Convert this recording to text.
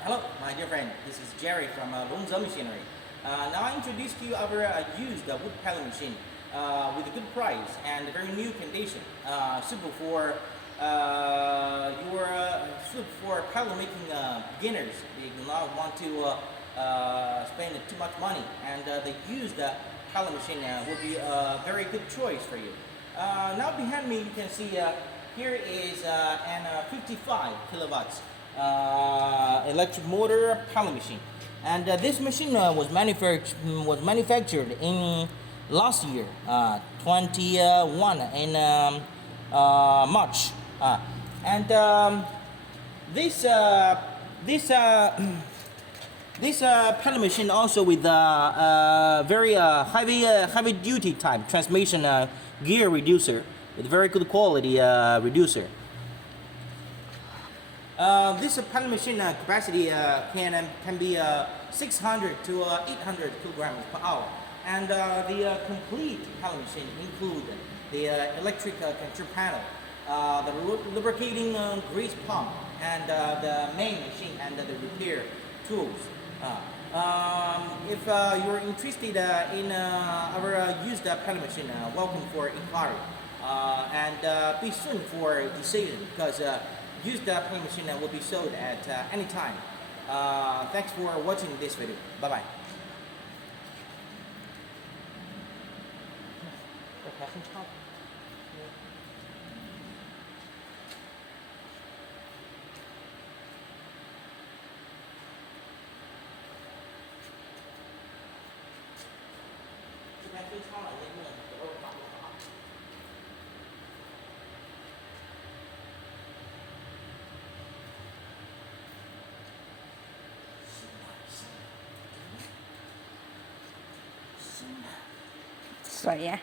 Hello, my dear friend. This is Jerry from Zhangqiu Machinery. Now I introduce to you our used wood pellet machine with a good price and very new condition, suitable for pellet making beginners. They do not want to spend too much money, and the used pellet machine will be a very good choice for you. Now behind me, you can see here is an 55 kilowatts electric motor pellet machine, and this machine was manufactured in last year, 21 in March, and this pellet machine also with very heavy duty type transmission gear reducer with very good quality reducer. This pellet machine capacity can be 600 to 800 kilograms per hour, and the complete pellet machine include the electric control panel, the lubricating grease pump, and the main machine and the repair tools. If you're interested in our used pellet machine, welcome for inquiry, and be soon for decision, because used pellet machine will be sold at any time. Thanks for watching this video. Bye bye. Sorry, yeah.